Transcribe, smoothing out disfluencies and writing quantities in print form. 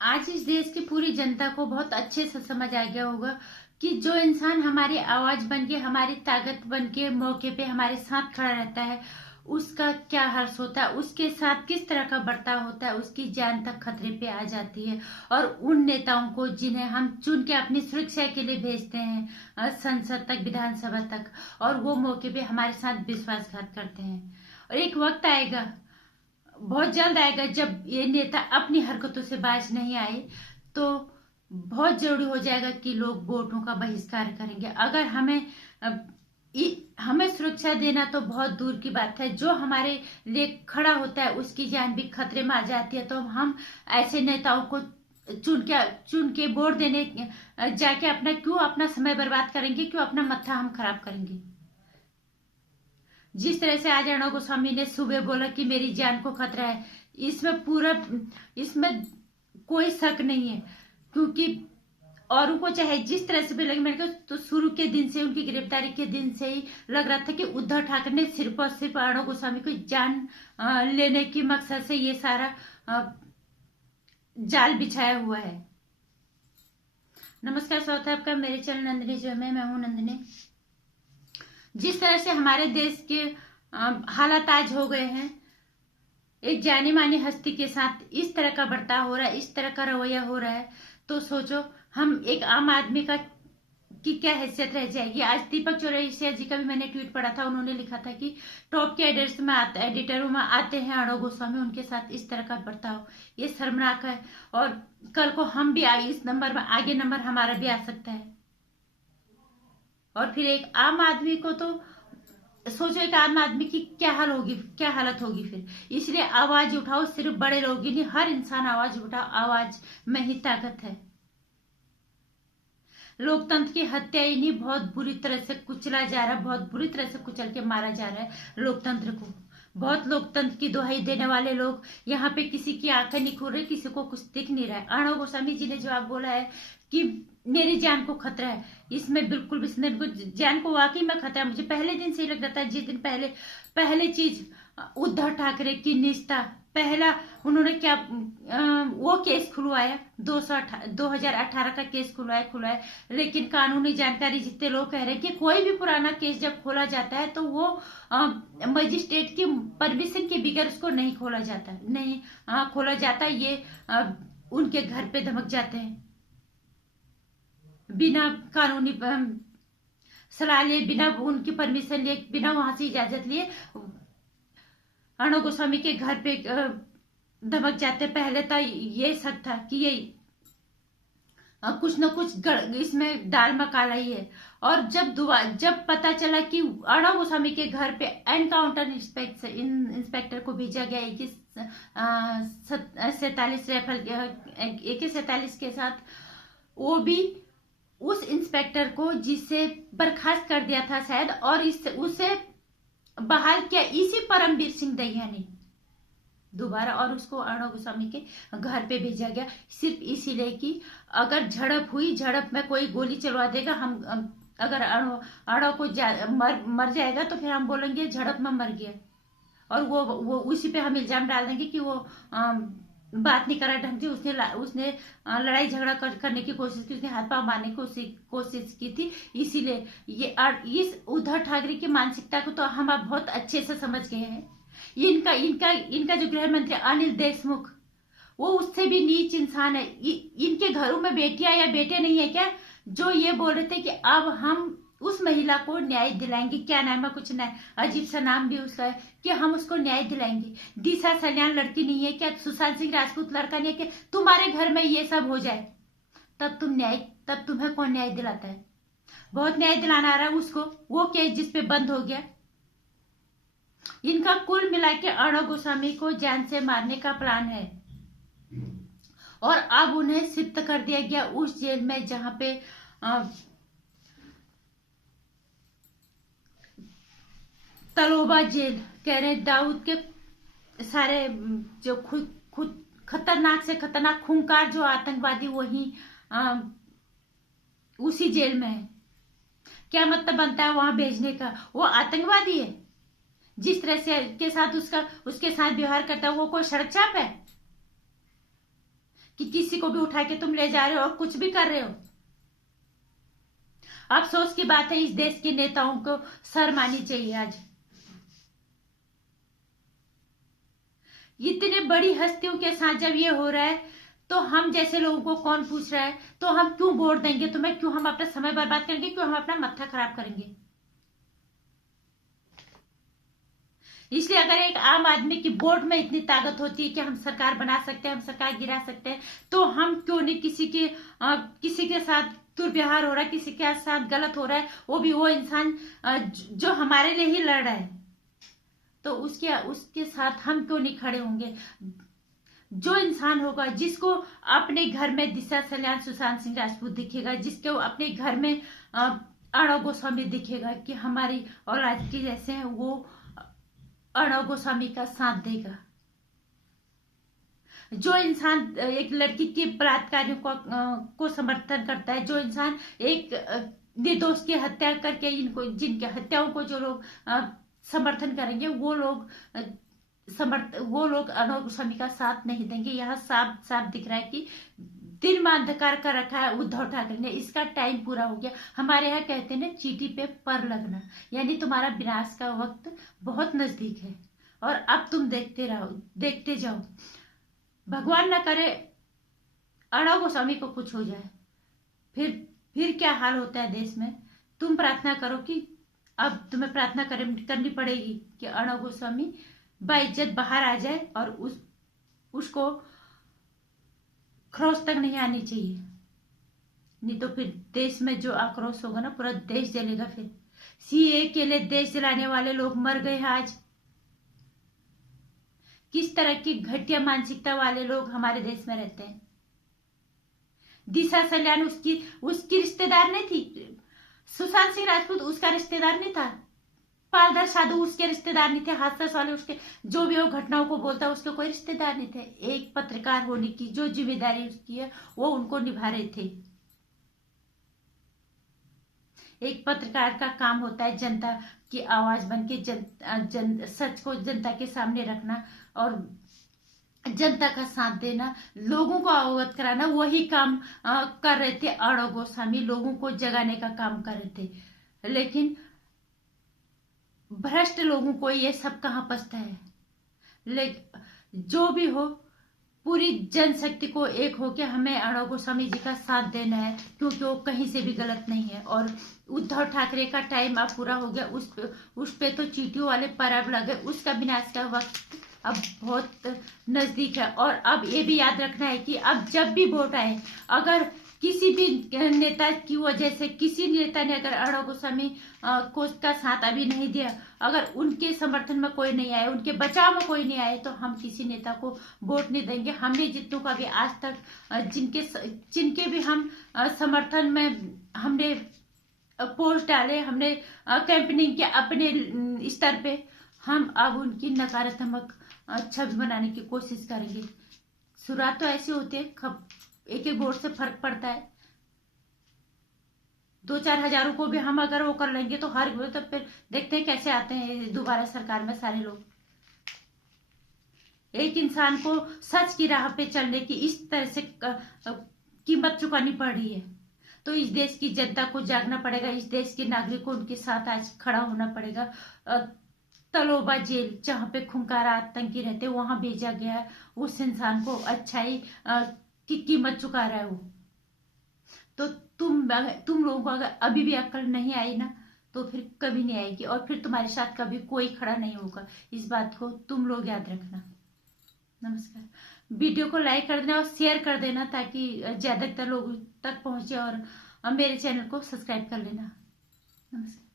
आज इस देश की पूरी जनता को बहुत अच्छे से समझ आ गया होगा कि जो इंसान हमारी आवाज बन के, हमारी ताकत बन के मौके पे हमारे साथ खड़ा रहता है, उसका क्या हर्ष होता है, उसके साथ किस तरह का बर्ताव होता है, उसकी जान तक खतरे पे आ जाती है। और उन नेताओं को जिन्हें हम चुन के अपनी सुरक्षा के लिए भेजते हैं, संसद तक, विधानसभा तक, और वो मौके पे हमारे साथ विश्वासघात करते हैं। और एक वक्त आएगा, बहुत जल्द आएगा, जब ये नेता अपनी हरकतों से बाज नहीं आए तो बहुत जरूरी हो जाएगा कि लोग वोटों का बहिष्कार करेंगे। अगर हमें सुरक्षा देना तो बहुत दूर की बात है, जो हमारे लिए खड़ा होता है उसकी जान भी खतरे में आ जाती है, तो हम ऐसे नेताओं को चुन के वोट देने जाके अपना समय बर्बाद करेंगे, क्यों अपना मत्था हम खराब करेंगे। जिस तरह से आज अर्णव गोस्वामी ने सुबह बोला कि मेरी जान को खतरा है, इसमें कोई शक नहीं है, क्योंकि औरों को चाहे जिस तरह से भी लगे, मेरे को तो शुरू के दिन से, उनकी गिरफ्तारी के दिन से ही लग रहा था कि उद्धव ठाकरे ने सिर्फ और सिर्फ अर्णव गोस्वामी को जान लेने की मकसद से ये सारा जाल बिछाया हुआ है। नमस्कार, स्वागत है आपका मेरे चैनल नंदिनी जो मैं हूं नंदिनी। जिस तरह से हमारे देश के हालात आज हो गए हैं, एक जानी मानी हस्ती के साथ इस तरह का बर्ताव हो रहा है, इस तरह का रवैया हो रहा है, तो सोचो हम एक आम आदमी की क्या हैसियत रह जाएगी। आज दीपक चौरसिया जी का भी मैंने ट्वीट पढ़ा था, उन्होंने लिखा था कि टॉप के एडिटरों में आते हैं अर्णव गोस्वामी, उनके साथ इस तरह का बर्ताव, ये शर्मनाक है। और कल को हम भी इस नंबर में आगे नंबर हमारा भी आ सकता है। और फिर एक आम आदमी को तो सोचो, एक आम आदमी की क्या हालत होगी फिर। इसलिए आवाज उठाओ, सिर्फ बड़े लोग ही नहीं, हर इंसान आवाज उठाओ, आवाज में ही ताकत है। लोकतंत्र की हत्या ही नहीं, बहुत बुरी तरह से कुचला जा रहा है, बहुत बुरी तरह से कुचल के मारा जा रहा है लोकतंत्र को। बहुत लोकतंत्र की दुहाई देने वाले लोग यहाँ पे, किसी की आंखें नहीं खुल रही, किसी को कुछ दिख नहीं रहा है। अर्णव गोस्वामी जी ने जवाब बोला है कि मेरी जान को खतरा है, इसमें बिल्कुल भी जान को वाकई में खतरा है। मुझे पहले दिन से ही लग रहा था, जिस दिन पहले चीज उद्धव ठाकरे की निष्ठा, पहला उन्होंने क्या वो केस खुलवाया, 2018 का केस खुलवाया, लेकिन कानूनी जानकारी जितने लोग कह रहे हैं कि कोई भी पुराना केस जब खोला जाता है तो वो मजिस्ट्रेट की परमिशन के बगैर उसको नहीं खोला जाता, खोला जाता। ये उनके घर पे धमक जाते हैं, बिना कानूनी सलाह लिए, बिना उनकी परमिशन लिए, बिना वहां से इजाजत लिए अर्णव गोस्वामी के घर पे धमक जाते। पहले तो ये शक था कि ये कुछ न कुछ इसमें दाल में काला ही है। और जब पता चला कि अर्णव गोस्वामी के घर पे एनकाउंटर इंस्पेक्टर को भेजा गया, 47 राइफल AK-47 के साथ, वो भी उस इंस्पेक्टर को जिसे बर्खास्त कर दिया था शायद, और उसे बहाल किया इसी परमवीर सिंह दहिया ने दोबारा, और उसको अर्णव गोस्वामी के घर पे भेजा गया, सिर्फ इसीलिए कि अगर झड़प में कोई गोली चलवा देगा, हम अगर अर्णव को मर जाएगा तो फिर हम बोलेंगे झड़प में मर गया, और वो उसी पे हम इल्जाम डाल देंगे कि वो बात नहीं करा ढंग से, उसने लड़ाई झगड़ा करने की कोशिश की, उसने हाथ पांव मारने की कोशिश की थी। इसीलिए इस उद्धव ठाकरे की मानसिकता को तो हम अब बहुत अच्छे से समझ गए हैं। इनका जो गृह मंत्री अनिल देशमुख, वो उससे भी नीच इंसान है। इनके घरों में बेटियां या बेटे नहीं है क्या, जो ये बोल रहे थे कि अब हम उस महिला को न्याय दिलाएंगे, क्या नाम है, कुछ अजीब सा नाम भी उसका है, कि हम उसको न्याय दिलाएंगे। दिशा सल्यान लड़की नहीं है क्या, सुशांत सिंह राजपूत लड़का नहीं है क्या, तुम्हारे घर में ये सब हो जाए तब तुम्हें कौन न्याय दिलाता है। बहुत न्याय दिलाना आ रहा है उसको, वो केस जिसपे बंद हो गया। इनका कुल मिला के अर्णव गोस्वामी को जान से मारने का प्लान है, और अब उन्हें शिफ्ट कर दिया गया उस जेल में जहां पे तलोबा जेल कह रहे, दाऊद के सारे जो खुद खतरनाक से खतरनाक खूंखार जो आतंकवादी, वही उसी जेल में है। क्या मतलब बनता है वहां भेजने का, वो आतंकवादी है। जिस तरह से उसके साथ व्यवहार करता है, वो कोई सड़क चाप है कि किसी को भी उठा के तुम ले जा रहे हो और कुछ भी कर रहे हो। अफसोस की बात है, इस देश के नेताओं को शर्म आनी चाहिए। आज इतने बड़ी हस्तियों के साथ जब ये हो रहा है तो हम जैसे लोगों को कौन पूछ रहा है? तो हम क्यों वोट देंगे तुम्हें? क्यों हम अपना समय बर्बाद करेंगे? क्यों हम अपना मत्था खराब करेंगे? इसलिए अगर एक आम आदमी की वोट में इतनी ताकत होती है कि हम सरकार बना सकते हैं, हम सरकार गिरा सकते हैं, तो हम क्यों नहीं किसी के साथ दुर्व्यवहार हो रहा है, किसी के साथ गलत हो रहा है, वो भी वो इंसान जो हमारे लिए ही लड़ रहा है, तो उसके साथ हम क्यों नहीं खड़े होंगे? जो इंसान होगा जिसको अपने घर में दिशा सल्यान, सुशांत सिंह राजपूत दिखेगा, जिसको अपने घर में अर्णव गोस्वामी दिखेगा कि हमारी औलाद के जैसे हैं, वो अर्णव गोस्वामी का साथ देगा। जो इंसान एक लड़की के बलात्कारियों को समर्थन करता है, जो इंसान एक निर्दोष की हत्या करके जिनके हत्याओं को जो लोग समर्थन करेंगे, वो लोग अर्णव गोस्वामी का साथ नहीं देंगे। यह साफ साफ दिख रहा है कि दिल में अंधकार कर रखा है उद्धव ठाकरे ने। इसका टाइम पूरा हो गया। हमारे यहाँ कहते हैं ना, चीटी पे पर लगना, यानी तुम्हारा विनाश का वक्त बहुत नजदीक है और अब तुम देखते जाओ। भगवान न करे अर्णव गोस्वामी को कुछ हो जाए, फिर क्या हाल होता है देश में। तुम प्रार्थना करो कि अब तुम्हें प्रार्थना करनी पड़ेगी कि अर्णव गोस्वामी बाइज्जत बाहर आ जाए और उसको खरोच तक नहीं आनी चाहिए। नहीं तो फिर देश में जो आक्रोश होगा ना, पूरा देश जलेगा। फिर सीए के लिए देश जलाने वाले लोग मर गए हैं आज। किस तरह की घटिया मानसिकता वाले लोग हमारे देश में रहते हैं। दिशा सल्यान उसकी रिश्तेदार नहीं थी। सुशांत सिंह राजपूत उसका रिश्तेदार नहीं था। पालधर साधु उसके रिश्तेदार नहीं थे। हादसा वाले उसके जो भी वो घटनाओं को बोलता है उसके कोई रिश्तेदार नहीं थे। एक पत्रकार होने की जो जिम्मेदारी उसकी है वो उनको निभा रहे थे। एक पत्रकार का काम होता है जनता की आवाज बन के सच को जनता के सामने रखना और जनता का साथ देना, लोगों को अवगत कराना। वही काम कर रहे थे अर्णव गोस्वामी। लोगों को जगाने का काम कर रहे थे, लेकिन भ्रष्ट लोगों को ये सब कहाँ पचता है। लेकिन जो भी हो, पूरी जनशक्ति को एक होकर हमें अर्णव गोस्वामी जी का साथ देना है, क्योंकि वो कहीं से भी गलत नहीं है। और उद्धव ठाकरे का टाइम अब पूरा हो गया। उस पे तो चीटियों वाले परब लगे। उसका विनाश का वक्त अब बहुत नजदीक है। और अब ये भी याद रखना है कि अब जब भी वोट आए, अगर किसी भी नेता की वजह से किसी नेता ने अगर अर्णव गोस्वामी को का साथ अभी नहीं दिया, अगर उनके समर्थन में कोई नहीं आए, उनके बचाव में कोई नहीं आए, तो हम किसी नेता को वोट नहीं देंगे। हमने जितनों का भी आज तक जिनके भी हम समर्थन में हमने पोस्ट डाले, हमने कैंपेनिंग किया अपने स्तर पे, हम अब उनकी नकारात्मक छवि बनाने की कोशिश करेंगे। शुरुआत तो ऐसी होती है, एक एक वोट से फर्क पड़ता है। 2-4 हजारों को भी हम अगर वो कर लेंगे तो हर वोट, तो फिर देखते हैं कैसे आते हैं दोबारा सरकार में सारे लोग। एक इंसान को सच की राह पे चलने की इस तरह से कीमत चुकानी पड़ रही है, तो इस देश की जनता को जागना पड़ेगा। इस देश के नागरिक को उनके साथ आज खड़ा होना पड़ेगा। तलोबा जेल जहाँ पे खूंखार आतंकी रहते, वहां भेजा गया है। उस इंसान को अच्छाई की कीमत चुका रहा है वो। तो तुम लोगों को अगर अभी भी अक्ल नहीं आई ना, तो फिर कभी नहीं आएगी और फिर तुम्हारे साथ कभी कोई खड़ा नहीं होगा। इस बात को तुम लोग याद रखना। नमस्कार। वीडियो को लाइक कर देना और शेयर कर देना ताकि ज्यादातर लोगों तक पहुंचे, और मेरे चैनल को सब्सक्राइब कर लेना। नमस्कार।